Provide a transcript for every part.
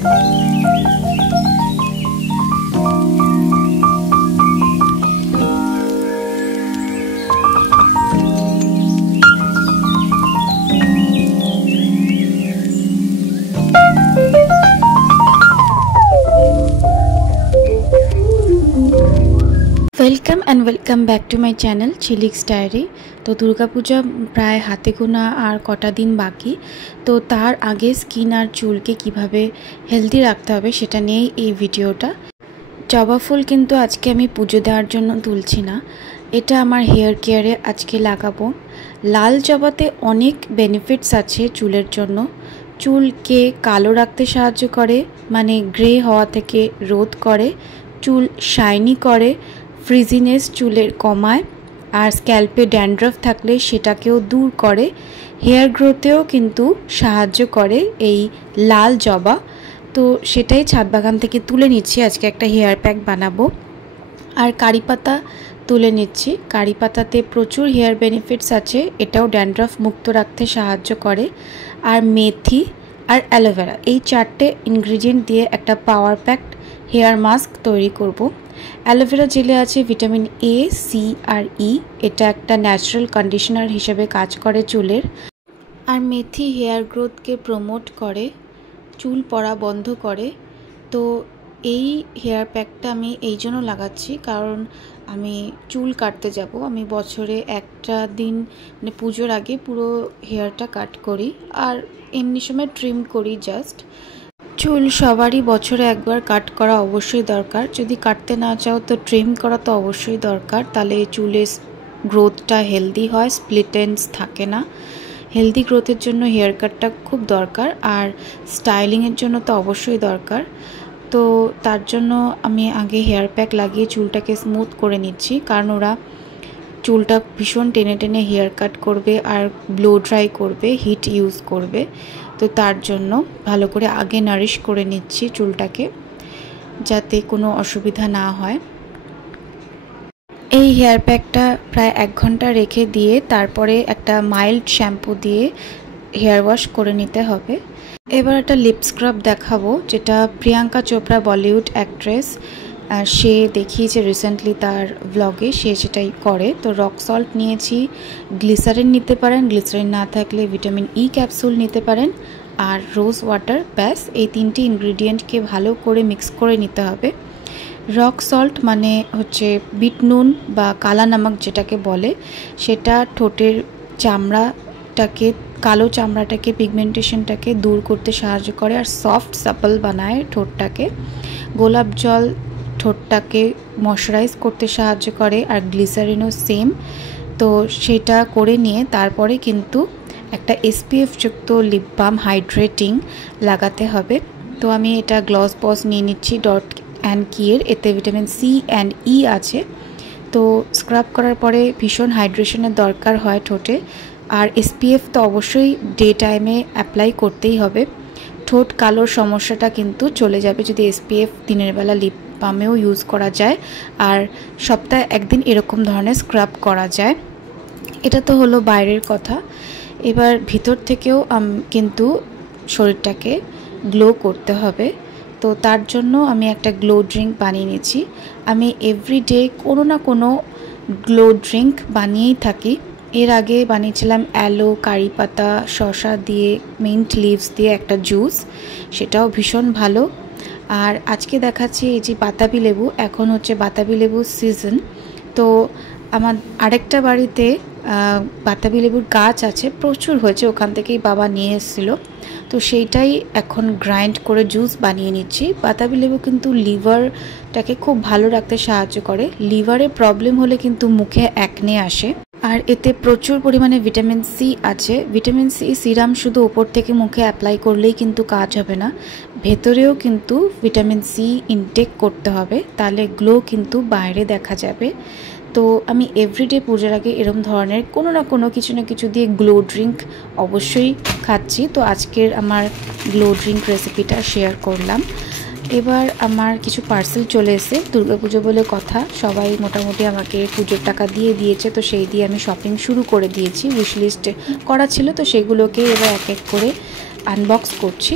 Welcome and welcome back to my channel chilix diary. तो दुर्गा पूजा प्राय हाथे गोना और कटा दिन बाकी, तो तार आगे स्किन और चुल के किभाबे हेल्दी रखते हबे सेटा निये এই ভিডিওটা। জবা ফুল কিন্তু আজকে আমি পুজো দেওয়ার জন্য তুলছি না, এটা আমার হেয়ার কেয়ারে আজকে লাগাবো। লাল জবাতে অনেক বেনিফিটস আছে চুলের জন্য। চুলকে কালো রাখতে সাহায্য করে, মানে গ্রে হওয়া থেকে রোধ করে, চুল শাইনি করে, ফ্রিজিনেস চুলের কমায়, আর স্ক্যাল্পে ড্যান্ড্রাফ থাকলে সেটাকেও দূর করে, হেয়ার গ্রোথেও কিন্তু সাহায্য করে এই লাল জবা। তো সেটাই ছাদ বাগান থেকে তুলে নিচ্ছি, আজকে একটা হেয়ার প্যাক বানাবো। আর কারি পাতা তুলে নিচ্ছি, কারি পাতাতে প্রচুর হেয়ার বেনিফিটস আছে, এটাও ড্যান্ড্রাফ মুক্ত রাখতে সাহায্য করে। আর মেথি আর অ্যালোভেরা, এই চারটে ইনগ্রিডিয়েন্ট দিয়ে একটা পাওয়ার প্যাক হেয়ার মাস্ক তৈরি করব। অ্যালোভেরা জেলে আছে ভিটামিন এ, সি আর ই, এটা একটা ন্যাচারাল কন্ডিশনার হিসেবে কাজ করে চুলের। আর মেথি হেয়ার গ্রোথকে প্রমোট করে, চুল পড়া বন্ধ করে। তো এই হেয়ার প্যাকটা আমি এই জন্য লাগাচ্ছি কারণ আমি চুল কাটতে যাব। আমি বছরে একটা দিন মানে পুজোর আগে পুরো হেয়ারটা কাট করি, আর এমনি সময় ট্রিম করি জাস্ট। চুল সবারই বছরে একবার কাট করা অবশ্যই দরকার, যদি কাটতে না চাও তো ট্রিম করা তো অবশ্যই দরকার, তাহলে চুলের গ্রোথটা হেলদি হয়, স্প্লিট এন্ডস থাকে না। হেলদি গ্রোথের জন্য হেয়ার কাটটা খুব দরকার, আর স্টাইলিংয়ের জন্য তো অবশ্যই দরকার। তো তার জন্য আমি আগে হেয়ার প্যাক লাগিয়ে চুলটাকে স্মুথ করে নিচ্ছি, কারণ ওরা চুলটা ভীষণ টেনে টেনে হেয়ার কাট করবে আর ব্লো ড্রাই করবে, হিট ইউজ করবে। তো তার জন্য ভালো করে আগে নারিশ করে নিচ্ছি চুলটাকে, যাতে কোনো অসুবিধা না হয়। এই হেয়ার প্যাকটা প্রায় 1 ঘন্টা রেখে দিয়ে তারপরে একটা মাইল্ড শ্যাম্পু দিয়ে হেয়ার ওয়াশ করে নিতে হবে। এবার একটা লিপ স্ক্রাব দেখাবো, যেটা প্রিয়াঙ্কা চোপড়া বলিউড অ্যাক্ট্রেস, সে দেখিয়েছে রিসেন্টলি তার ব্লগে, সে সেটাই করে। তো রক সল্ট নিয়েছি, গ্লিসারিন নিতে পারেন, গ্লিসারিন না থাকলে ভিটামিন ই ক্যাপসুল নিতে পারেন, আর রোজ ওয়াটার, ব্যাস এই 3টি ইনগ্রিডিয়েন্টকে ভালো করে মিক্স করে নিতে হবে। রক সল্ট মানে হচ্ছে বিট নুন বা কালা নামক যেটাকে বলে, সেটা ঠোঁটের চামড়াটাকে, কালো চামড়াটাকে, পিগমেন্টেশনটাকে দূর করতে সাহায্য করে আর সফট সাপল বানায় ঠোঁটটাকে। গোলাপ জল ঠোঁটটাকে ময়শ্চারাইজ করতে সাহায্য করে, আর গ্লিসারিনও সেম। তো সেটা করে নিয়ে তারপরে কিন্তু একটা এসপিএফ যুক্ত লিপ বাম হাইড্রেটিং লাগাতে হবে। তো আমি এটা গ্লস বস নিয়ে নিচ্ছি ডট অ্যান্ড কিয়ের, এতে ভিটামিন সি অ্যান্ড ই আছে। তো স্ক্রাব করার পরে ভীষণ হাইড্রেশনের দরকার হয় ঠোঁটে, আর এসপিএফ তো অবশ্যই ডে টাইমে অ্যাপ্লাই করতেই হবে। ঠোঁট কালোর সমস্যাটা কিন্তু চলে যাবে যদি এসপিএফ দিনের বেলা লিপ বামেও ইউজ করা যায়, আর সপ্তাহে একদিন এরকম ধরনের স্ক্রাব করা যায়। এটা তো হলো বাইরের কথা, এবার ভিতর থেকেও কিন্তু শরীরটাকে গ্লো করতে হবে। তো তার জন্য আমি একটা গ্লো ড্রিঙ্ক বানিয়ে নিয়েছি। আমি এভরিডে কোনো না কোনো গ্লো ড্রিঙ্ক বানিয়েই থাকি। এর আগে বানিয়েছিলাম অ্যালো, কারি পাতা, শসা দিয়ে, মিন্ট লিভস দিয়ে একটা জুস, সেটাও ভীষণ ভালো। আর আজকে দেখাচ্ছি এই যে বাতাবি লেবু, এখন হচ্ছে বাতাবি লেবুর সিজন। তো আমার আরেকটা বাড়িতে বাতাবি লেবুর গাছ আছে, প্রচুর হয়েছে, ওখান থেকেই বাবা নিয়ে এসেছিলো। তো সেইটাই এখন গ্রাইন্ড করে জুস বানিয়ে নিচ্ছি। বাতাবি লেবু কিন্তু লিভারটাকে খুব ভালো রাখতে সাহায্য করে, লিভারে প্রবলেম হলে কিন্তু মুখে অ্যাকনে আসে। আর এতে প্রচুর পরিমাণে ভিটামিন সি আছে। ভিটামিন সি সিরাম শুধু ওপর থেকে মুখে অ্যাপ্লাই করলেই কিন্তু কাজ হবে না, ভেতরেও কিন্তু ভিটামিন সি ইনটেক করতে হবে, তাহলে গ্লো কিন্তু বাইরে দেখা যাবে। তো আমি এভরিডে পূজার আগে এরকম ধরনের কোনো না কোনো কিছু না কিছু দিয়ে গ্লো ড্রিঙ্ক অবশ্যই খাচ্ছি। তো আজকের আমার গ্লো ড্রিঙ্ক রেসিপিটা শেয়ার করলাম। এবার আমার কিছু পার্সেল চলে এসে, দুর্গাপুজো বলে কথা, সবাই মোটামুটি আমাকে পুজোর টাকা দিয়ে দিয়েছে, তো সেই দিয়ে আমি শপিং শুরু করে দিয়েছি। উইশ লিস্ট করা ছিল, তো সেগুলোকে এবার এক এক করে আনবক্স করছি।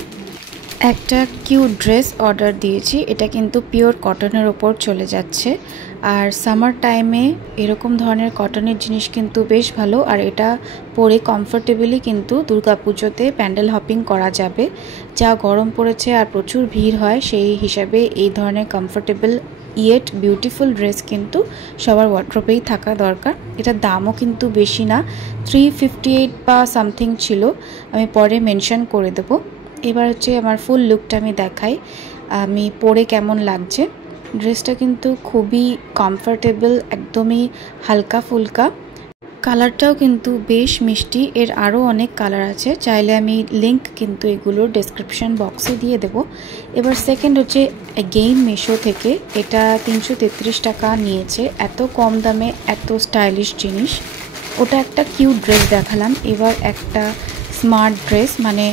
একটা কিউট ড্রেস অর্ডার দিয়েছি, এটা কিন্তু পিওর কটনের ওপর চলে যাচ্ছে। আর সামার টাইমে এরকম ধরনের কটনের জিনিস কিন্তু বেশ ভালো, আর এটা পরে কমফোর্টেবলি কিন্তু দুর্গাপুজোতে প্যান্ডেল হপিং করা যাবে। যা গরম পড়েছে আর প্রচুর ভিড় হয়, সেই হিসাবে এই ধরনের কমফোর্টেবল ইয়েট বিউটিফুল ড্রেস কিন্তু সবার ওয়ার্ড্রোবেই থাকা দরকার। এটার দামও কিন্তু বেশি না, 358 বা সামথিং ছিল, আমি পরে মেনশন করে দেবো। এবার হচ্ছে আমার ফুল লুকটা আমি দেখাই আমি পরে কেমন লাগছে। ড্রেসটা কিন্তু খুবই কমফোর্টেবল, একদমই হালকা ফুলকা, কালারটাও কিন্তু বেশ মিষ্টি। এর আরও অনেক কালার আছে, চাইলে আমি লিংক কিন্তু এগুলোর ডেসক্রিপশন বক্সে দিয়ে দেব। এবার সেকেন্ড হচ্ছে এগেইন মিশো থেকে, এটা 333 টাকা নিয়েছে। এত কম দামে এত স্টাইলিশ জিনিস, ওটা একটা কিউট ড্রেস দেখালাম। এবার একটা স্মার্ট ড্রেস, মানে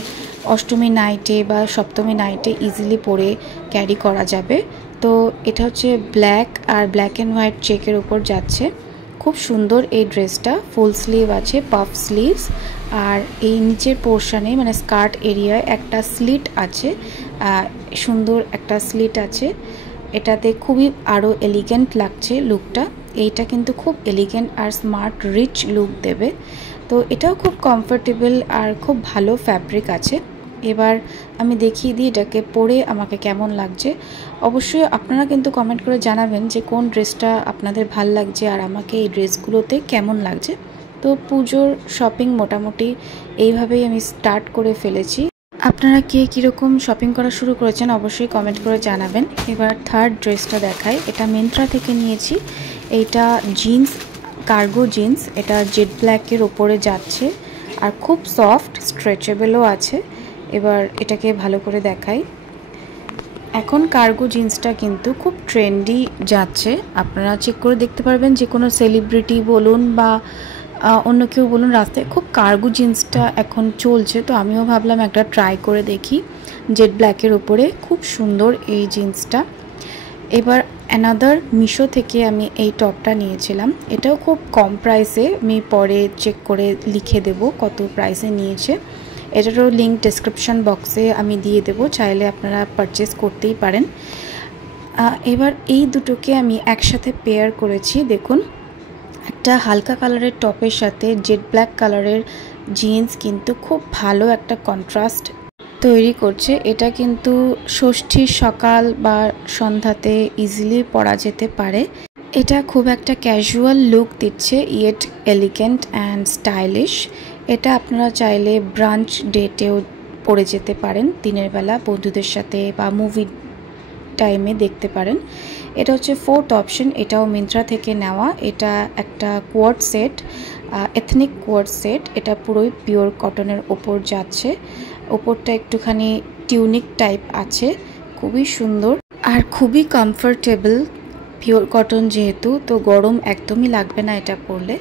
অষ্টমী নাইটে বা সপ্তমী নাইটে ইজিলি পরে ক্যারি করা যাবে। তো এটা হচ্ছে ব্ল্যাক আর ব্ল্যাক অ্যান্ড হোয়াইট চেকের উপর যাচ্ছে, খুব সুন্দর এই ড্রেসটা। ফুল স্লিভ আছে, পাফ স্লিভস, আর এই নিচের পোর্শনে মানে স্কার্ট এরিয়ায় একটা স্লিট আছে, সুন্দর একটা স্লিট আছে। এটাতে খুবই আরও এলিগেন্ট লাগছে লুকটা। এইটা কিন্তু খুব এলিগেন্ট আর স্মার্ট রিচ লুক দেবে। তো এটাও খুব কমফোর্টেবল আর খুব ভালো ফ্যাব্রিক আছে। এবার আমি দেখিয়ে দিই এটাকে পরে আমাকে কেমন লাগছে। অবশ্যই আপনারা কিন্তু কমেন্ট করে জানাবেন যে কোন ড্রেসটা আপনাদের ভাল লাগছে আর আমাকে এই ড্রেসগুলোতে কেমন লাগছে। তো পুজোর শপিং মোটামুটি এইভাবেই আমি স্টার্ট করে ফেলেছি। আপনারা কে কীরকম শপিং করা শুরু করেছেন অবশ্যই কমেন্ট করে জানাবেন। এবার থার্ড ড্রেসটা দেখাই, এটা মিন্ত্রা থেকে নিয়েছি। এইটা জিন্স, কার্গো জিন্স, এটা জেড ব্ল্যাকের ওপরে যাচ্ছে আর খুব সফট, স্ট্রেচেবলও আছে। এবার এটাকে ভালো করে দেখাই। এখন কার্গো জিন্সটা কিন্তু খুব ট্রেন্ডি যাচ্ছে, আপনারা চেক করে দেখতে পারবেন। যে কোনো সেলিব্রিটি বলুন বা অন্য কেউ বলুন, রাস্তায় খুব কার্গো জিন্সটা এখন চলছে। তো আমিও ভাবলাম একটা ট্রাই করে দেখি। জেড ব্ল্যাকের ওপরে খুব সুন্দর এই জিন্সটা। এবার অ্যানাদার মিশো থেকে আমি এই টপটা নিয়েছিলাম, এটাও খুব কম প্রাইসে, আমি পরে চেক করে লিখে দেব কত প্রাইসে নিয়েছে। এটারও লিঙ্ক ডেসক্রিপশন বক্সে আমি দিয়ে দেব, চাইলে আপনারা পারচেস করতেই পারেন। এবার এই দুটোকে আমি একসাথে পেয়ার করেছি। দেখুন, একটা হালকা কালারের টপের সাথে জেড ব্ল্যাক কালারের জিন্স কিন্তু খুব ভালো একটা কন্ট্রাস্ট তৈরি করছে। এটা কিন্তু ষষ্ঠীর সকাল বা সন্ধ্যাতে ইজিলি পরা যেতে পারে। এটা খুব একটা ক্যাজুয়াল লুক দিচ্ছে, ইয়েট এলিগেন্ট অ্যান্ড স্টাইলিশ। এটা আপনারা চাইলে ব্রাঞ্চ ডেটেও পরে যেতে পারেন, দিনের বেলা বন্ধুদের সাথে বা মুভি টাইমে দেখতে পারেন। এটা হচ্ছে ফোর্থ অপশন, এটাও মিন্ত্রা থেকে নেওয়া। এটা একটা কোয়ার্ড সেট, এথনিক কোয়ার্ড সেট। এটা পুরোই পিওর কটনের ওপর যাচ্ছে, ওপরটা একটুখানি টিউনিক টাইপ আছে, খুবই সুন্দর আর খুবই কমফোর্টেবল। পিওর কটন যেহেতু, তো গরম একদমই লাগবে না এটা পরলে।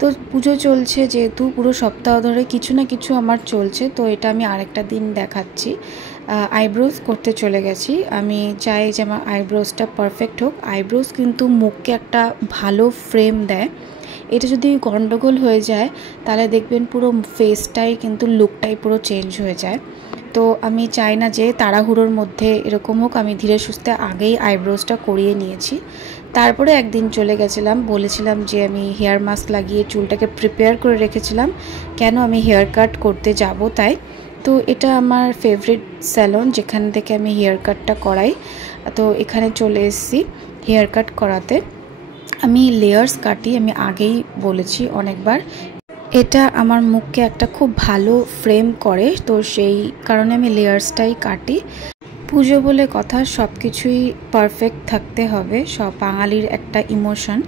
তো পুজো চলছে যেহেতু, পুরো সপ্তাহ ধরে কিছু না কিছু আমার চলছে, তো এটা আমি আরেকটা দিন দেখাচ্ছি। আইব্রোজ করতে চলে গেছি। আমি চাই যে আমার আইব্রোজটা পারফেক্ট হোক। আইব্রোজ কিন্তু মুখকে একটা ভালো ফ্রেম দেয়। এটা যদি গন্ডগোল হয়ে যায় তাহলে দেখবেন পুরো ফেসটাই কিন্তু লুকটাই পুরো চেঞ্জ হয়ে যায়। তো আমি চাই না যে তাড়াহুড়োর মধ্যে এরকম হোক, আমি ধীরে সুস্থে আগেই আইব্রোজটা করিয়ে নিয়েছি। তারপরে একদিন চলে গেছিলাম, বলেছিলাম যে আমি হেয়ার মাস্ক লাগিয়ে চুলটাকে প্রিপেয়ার করে রেখেছিলাম, কেন আমি হেয়ার কাট করতে যাব তাই। তো এটা আমার ফেভারিট স্যালন, যেখান থেকে আমি হেয়ার কাটটা করাই। তো এখানে চলে এসেছি হেয়ার কাট করাতে। আমি লেয়ার্স কাটি, আমি আগেই বলেছি অনেকবার। এটা আমার মুখকে একটা খুব ভালো ফ্রেম করে, তো সেই কারণে আমি লেয়ার্সটাই কাটি। পুজো বলে কথা, সব কিছুই পারফেক্ট থাকতে হবে, সব বাঙালির একটা ইমোশন।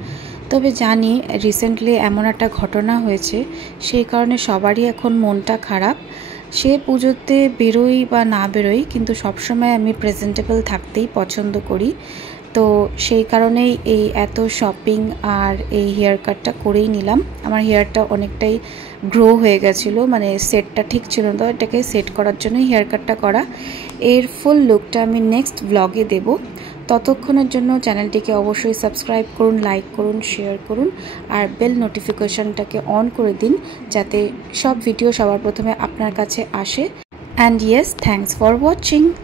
তবে জানি রিসেন্টলি এমন একটা ঘটনা হয়েছে, সেই কারণে সবারই এখন মনটা খারাপ। সে পুজোতে বেরোই বা না বেরোই, কিন্তু সবসময় আমি প্রেজেন্টেবল থাকতেই পছন্দ করি। তো সেই কারণেই এই এত শপিং আর এই হেয়ার কাটটা করেই নিলাম। আমার হেয়ারটা অনেকটাই গ্রো হয়ে গেছিলো, মানে সেটটা ঠিক ছিল না, এটাকে সেট করার জন্যই হেয়ার কাটটা করা। এর ফুল লুকটা আমি নেক্সট ব্লগে দেব। ততক্ষণের জন্য চ্যানেলটিকে অবশ্যই সাবস্ক্রাইব করুন, লাইক করুন, শেয়ার করুন আর বেল নোটিফিকেশনটাকে অন করে দিন, যাতে সব ভিডিও সবার প্রথমে আপনার কাছে আসে। And yes, thanks for watching.